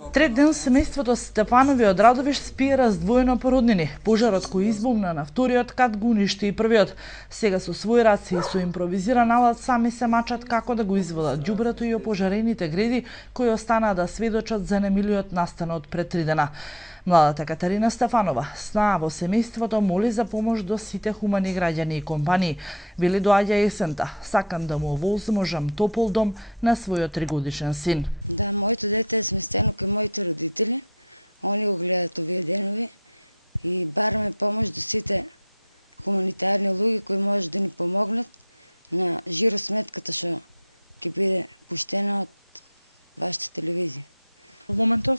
Трет ден семејството Стефанови од Радовиш спие раздвоено по роднини. Пожарот кој избумна на вториот кат го уништи и првиот. Сега со своји раци и со импровизиран алат сами се мачат како да го извадат ѓубрето и опожарените греди кои останаа да сведочат за немилиот настан од пред 3 дена. Младата Катарина Стефанова, снаа во семејството, моли за помош до сите хумани граѓани и компании. Вели доаѓа есента, сакам да му овозможам топол дом на својот 3-годишен син. Да, моето дете е сместено кај моите родители. Они го гледат овие денови и бараме помош до сите хуманитарни луѓе кои може да ни помогнат на жиросметката што ќе биде пуштена од вашата телевизија. Во моментов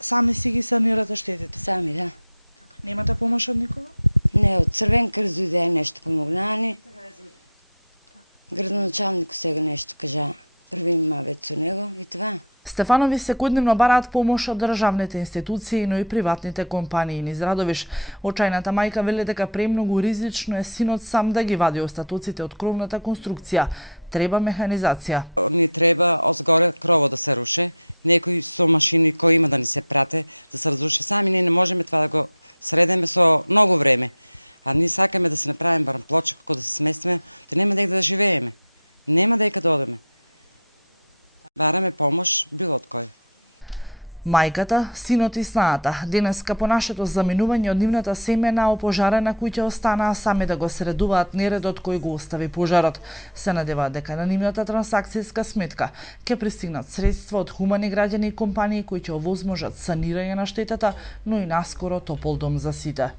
сами си ги санирате штетите? Сами, да. Немате помош од никога? Не, од Црвен крст дојде нешто помогнаани. Градоначалникот сега нешто кажа, први има веќе со него и това. Стефанови секојдневно бараат помош од државните институции, но и приватните компании низ Радовиш. Очајната мајка вели дека премногу ризично е синот сам да ги вади остатоците од кровната конструкција. Треба механизација. Ни треба одзгоре кровот да се руше, некои со машини кои има да ни се прате, да се разруши. Сами ние не можеме това да го средеме со многу време. А ние сакаме да се направиме барем плоча како да се сместиме, те нема дека да живееме. Нема дека да одеме. Бараме помош било од кој. Мајката, синот и снаата, денеска по нашето заминување од нивната семена опожарена куќа останаа сами да го средуваат нередот кој го остави пожарот. Се надеваат дека на нивната трансакцијска сметка ќе пристигнат средства од хумани граѓани и компании кои ќе овозможат санирање на штетата, но и наскоро топол дом за сите.